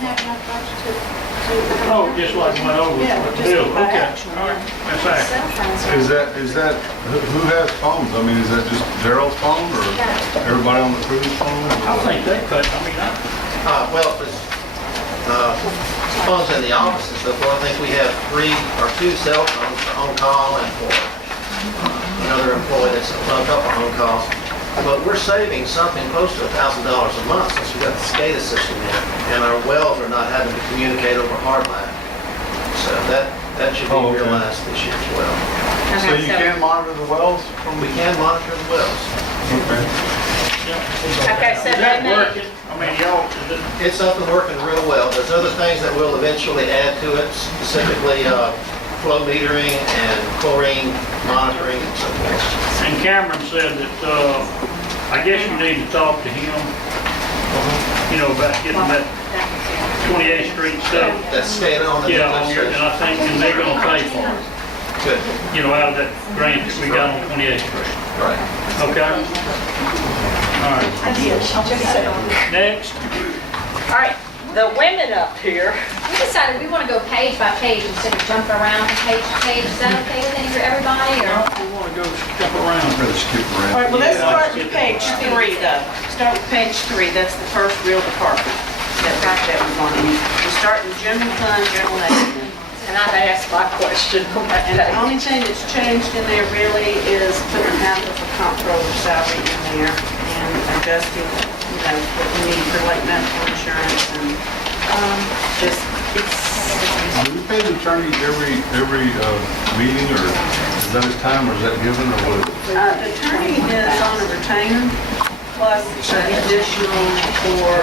have enough budget to. Oh, just like went over Yeah, with the just bill, by okay. action, All right, yeah. that's right. Is that, who has phones? I mean, is that just Daryl's phone or everybody on the crew's phone? I think they cut, I mean, Well, if it's phones in the office and so forth, I think we have 3 or 2 cell phones for on call and for another employee that's on a couple on calls. But we're saving something close to $1,000 a month since we got the SCADA system in, and our wells are not having to communicate over hardline. So that should be Oh, okay. realized this year as well. So you can monitor the wells from We can monitor the wells. Okay. Okay, so is that they may- working? I mean, y'all, is it? It's up and working real well. There's other things that we'll eventually add to it, specifically flow metering and chlorine monitoring and so forth. And Cameron said that, I guess you need to talk to him, you know, about getting that 28th Street stuff. That's staying on the Yeah, on your, and administration. I think and they're gonna pay for it, Good, you know, out of that grant that we got on 28th Street. right. Okay? All right, I did, I'll just say. next. All right, the women up here, We decided we want to go page by page instead of jumping around page to page. Is that okay with everybody, or? We wanna go step around. I'd rather skip All around. right, well, let's Yeah, start let's with get page it. 3, though. Start with page 3, that's the first real department that we're going to use. We start in general fund, general aid. and I've asked my question on that And the page. only thing that's changed in there really is putting half of the comptroller salary in there and adjusting, you know, what we need for like medical insurance and, just, Do we pay the attorney every meeting, or is that his time, or is that given, or what? the attorney is on a retainer plus an additional for,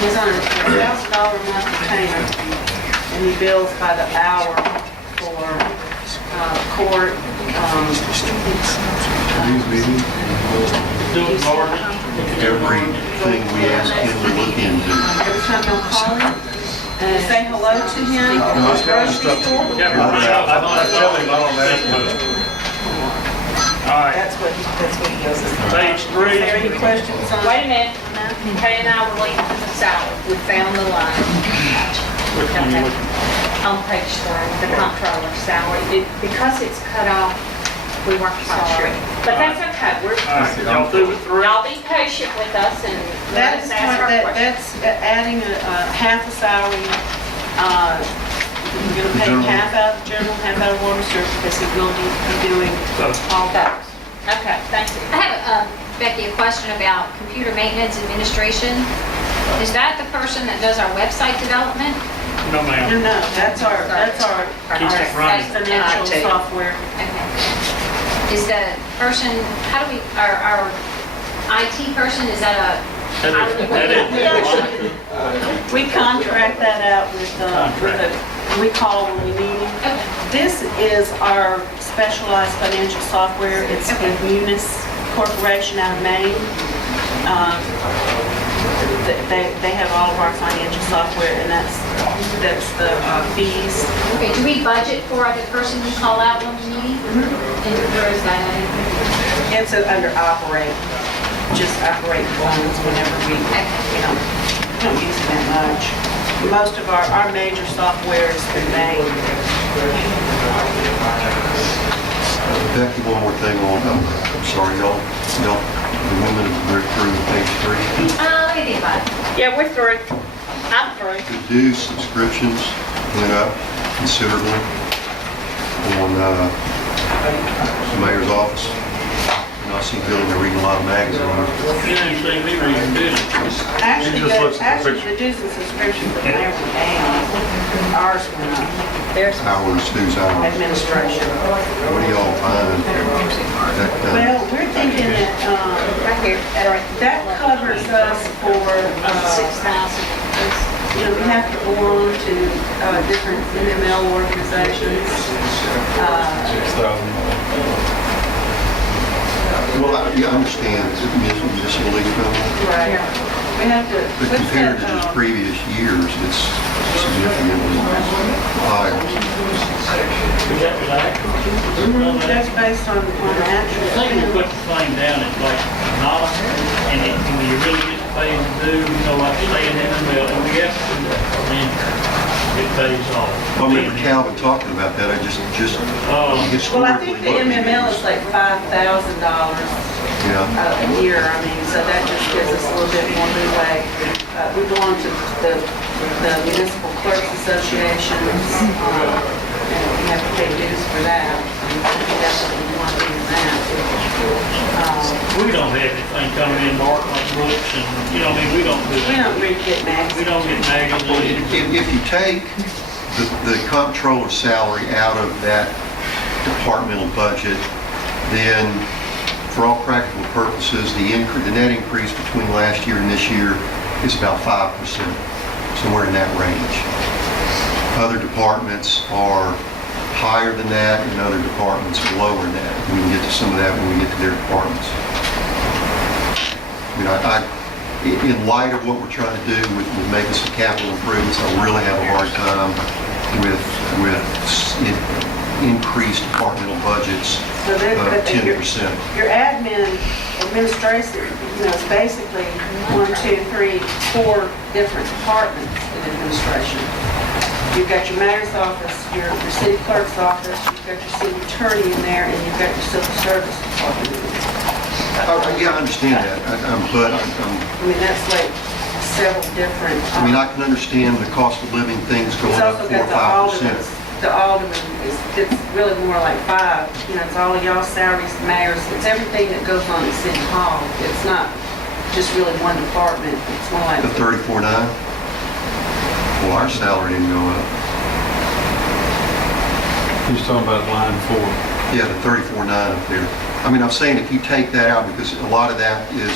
he's on a $1,000 a month retainer and he bills by the hour for, court, These meetings? Do it, Lord. Everything we ask him to look into. every time they'll call him and say hello to him in the grocery store. Yeah, I tell him I don't ask him. All right, That's what he does. page Is there 3. any questions on? Wait a minute, Kay and I were looking at the salary, we found the line Which one you looking at? on page 3, the comptroller salary. Because it's cut off, we weren't quite sure. But that's okay, All right, y'all through with 3? y'all be patient with us and let That us is ask our questions. that's adding a half a salary. We're gonna pay General. half out of general, half out of water service because he will be doing So, all that. Okay, thank you. I have, Becky, a question about computer maintenance administration. Is that the person that does our website development? no, No, ma'am. no, that's our Keeps it running. financial IT. software. Okay. Is the person, how do we, our IT person, is that a? That is, We contract that out with we call when we need him. Okay. This is our specialized financial software. It's with Munis Corporation out of Maine. They have all of our financial software, and that's the fees. Okay, do we budget for the person we call out when we need? And where is that at? It's under operate, just operate phones whenever we, don't use it that much. Most of our major software is through Maine. Becky, one more thing on, I'm sorry, y'all, the women are through page 3. Let me think about it. Yeah, we're through. I'm through. The due subscriptions went up considerably on the mayor's office. And I see Bill, they're reading a lot of magazines. you didn't see me reading, did you? Actually, just looks at the the dues and subscription for the mayor went down. Ours went up, There's, Hours, dues hours. administration. What do y'all find? Well, we're thinking that, right here, that covers us for, 6,000. you know, we have to belong to different NML organizations. Well, I understand it's municipal income, Right. We have to. but compared to just previous years, it's significantly higher. Is that right? That's based on I actual think we spend. put the thing down at like $1, and when you really get pays due, you know, like staying in the middle, and we have to do that for them. It pays off. I remember Calvin talking about that, I just Well, I historically think the looking at MML this. is like $5,000 Yeah, a year, I mean, so that just gives us a little bit more leeway. We belong to the Municipal Clerks Association, and we have to pay dues for that. And we definitely want to do that. We don't have anything coming in, Mark, like books, and, you know, I mean, we don't do We that. don't really get We magazines. don't get magazines. if you take the comptroller's salary out of that departmental budget, then for all practical purposes, the net increase between last year and this year is about 5%, somewhere in that range. Other departments are higher than that, and other departments are lower than that. We can get to some of that when we get to their departments. I mean, in light of what we're trying to do with making some capital improvements, I really have a hard time with increased departmental budgets So then, of but 10%. your administration, you know, is basically 1, 2, 3, 4 different departments in administration. You've got your mayor's office, your city clerk's office, you've got your city attorney in there, and you've got your civil service department in there. Yeah, I understand that, but I mean, that's like several different. I mean, I can understand the cost of living things going It's up also 4 or got the 5%. aldermen. The alderman is, it's really more like 5. You know, it's all of y'all's salaries, the mayors, it's everything that goes on at City Hall. It's not just really one department. It's more like. The 34.9? Well, our salary didn't go up. He's talking about line 4. Yeah, the 34.9 up there. I mean, I'm saying if you take that out, because a lot of that is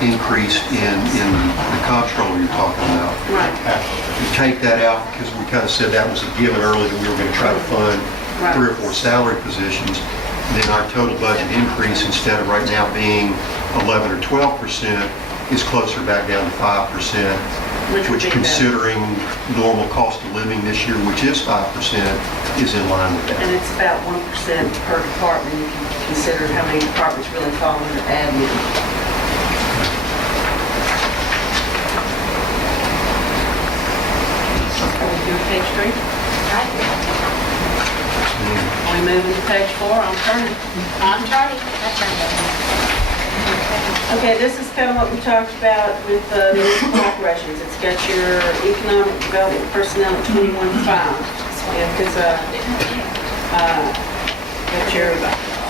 increased in the comptroller you're talking about. Right, You take that out, because we kind of said that was a given earlier, that we were going to try to fund Right. 3 or 4 salary positions, then our total budget increase, instead of right now being 11 or 12%, is closer back down to 5%, Which would which be considering normal cost of living this year, which is 5%, is in line with and that. it's about 1% per department if you consider how many departments really fall under admin. Are we doing page 3? Are we moving to page 4? I'm turning. I'm turning. That's Okay, this is kind of what we talked about with municipal operations. It's got your economic development personnel at 21.5. Because, got your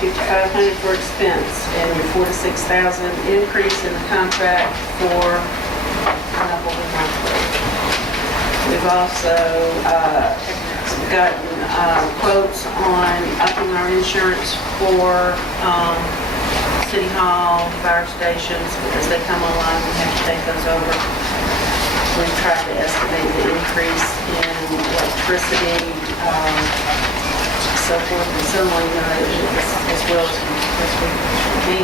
5,500 for expense and your 4 to 6,000 increase in the contract for, we've also gotten quotes on upping our insurance for City Hall, fire stations, because they come online, we have to take those over. We've tried to estimate the increase in electricity, so forth and so on, as well as we can.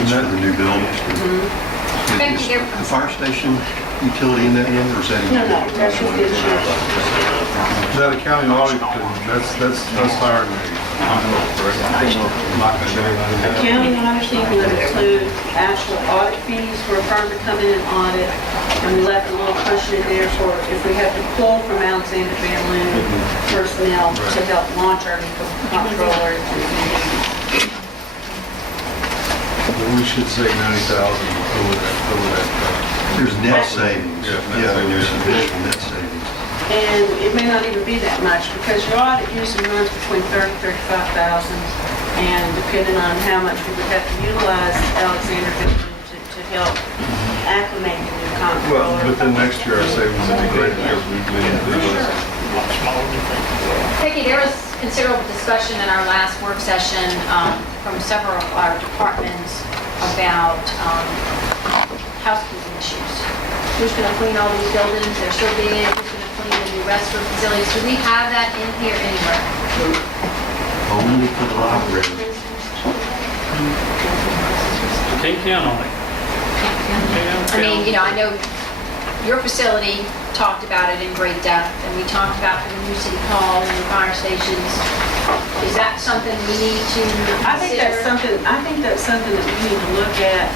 It's for the new buildings. Thank Is you. the fire station utility in that number, or is that? No, that's just the insurance. Is that a county audit? That's higher than me. I'm not gonna do anything. Accounting and everything would include actual audit fees for a firm to come in and audit, and we left a little cushion in there for if we have to pull from Alexander Van Loon personnel to help launch our comptroller. We should say 90,000 over that. There's net savings. Yeah, net Yeah, there's savings. additional net savings. And it may not even be that much, because your audit usually runs between 30,000 and 35,000, and depending on how much we would have to utilize Alexander Van Loon to help acclimate the new Well, comptroller. but then next year our savings will be great because we do this. Peggy, there was considerable discussion in our last work session from several of our departments about housekeeping issues. Who's going to clean all these buildings? They're so big. Who's going to clean the new restroom facilities? Do we have that in here anywhere? Only for the library. Can't count on it. I mean, you know, I know your facility talked about it in great depth, and we talked about the new city hall and the fire stations. Is that something we need to I think that's consider? something that we need to look at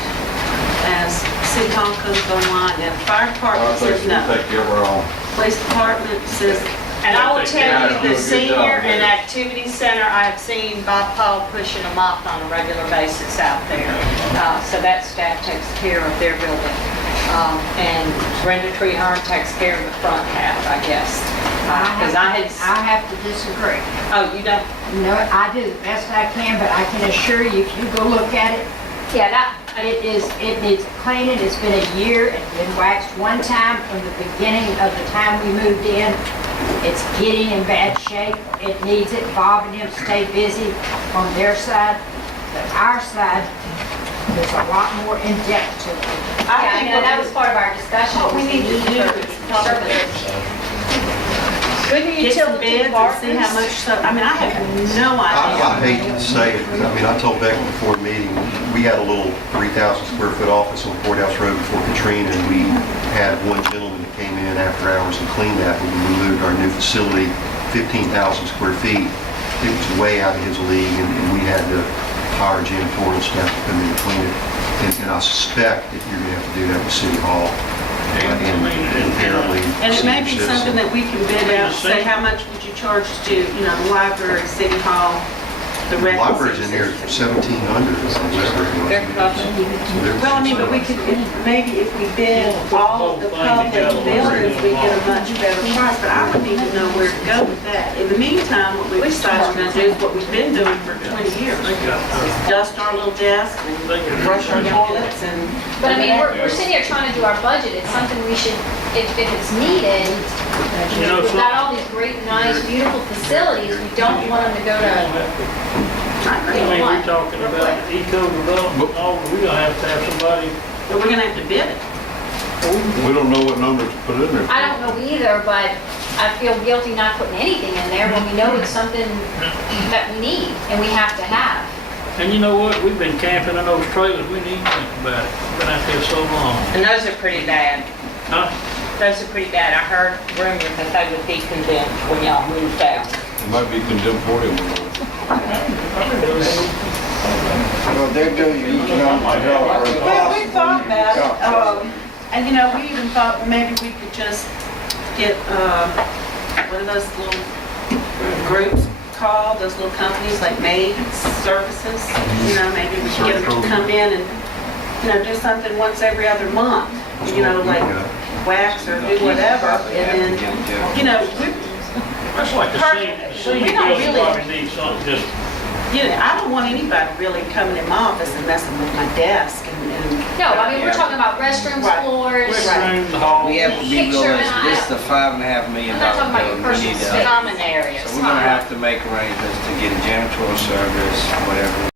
as City Hall comes online, and the fire I department think says we no. take care of our own. Police department says, And I will Yeah, tell do a you, the good senior job and there. activity center, I have seen Bob Paul pushing a mop on a regular basis out there. So that staff takes care of their building. And Brenda Treehorn takes care of the front half, I guess. Because I have to disagree. oh, you don't, No, I do the best I can, but I can assure you, if you go look at it, yeah, it needs cleaning. It's been a year, it's been waxed one time from the beginning of the time we moved in. It's getting in bad shape. It needs it. Bob and him stay busy on their side. But our side, there's a lot more in depth to it. Yeah, I know, that was part of our discussion. what we need to do for is probably couldn't you get tell some the two bids and see how departments? much stuff, I mean, I have no I idea. hate to say it, because I mean, I told Becky before the meeting, we had a little 3,000 square foot office on Courthouse Road before Katrina, and we had one gentleman that came in after hours and cleaned that. When we moved our new facility, 15,000 square feet, it was way out of his league, and we had to hire janitorial staff to come in and clean it. And I suspect that you're gonna have to do that with City Hall. And apparently. And it may be senior something citizen. that we can bid out, say, how much would you charge to, you know, the library, City Hall, the The rec. library's in here for 1,700 or something. They're close. Well, I mean, but we could, maybe if we bid all of the public buildings, we get a much better price, but I would need to know where to go with that. In the meantime, what we decided we're gonna do is what we've been doing for 20 years. Is dust our little desk and brush our toilets and. But I mean, we're sitting here trying to do our budget, it's something we should, if it's needed, You know, we've got all these great, nice, beautiful facilities, we don't want them to go to, I mean, we're talking about eco development, all, we're gonna have somebody, But we're gonna have to bid it. We don't know what numbers to put in there. I don't know either, but I feel guilty not putting anything in there when we know it's something that we need and we have to have. and you know what, we've been camping in those trailers, we need to think about it, we've been out there so long. And those are pretty bad. Huh? Those are pretty bad. I heard rumors that they would be condemned when y'all moved out. It might be condemned for him. Well, they do use economic development. Well, we thought about it, and you know, we even thought maybe we could just get, one of those little groups called, those little companies like Maids Services, you know, maybe we could get them to come in and, you know, do something once every other month, you know, like wax or do whatever, and then, you know, That's like the senior We don't building really- probably needs something just, I don't want anybody really coming in my office and messing with my desk and. No, I mean, we're talking about restrooms, Right. floors, restroom, the hall. We have to be Picture, realistic, and this is a $5.5 million I'm not talking about your building. We personal need to- space. Common areas. So we're gonna have to make arrangements to get a janitorial service, whatever.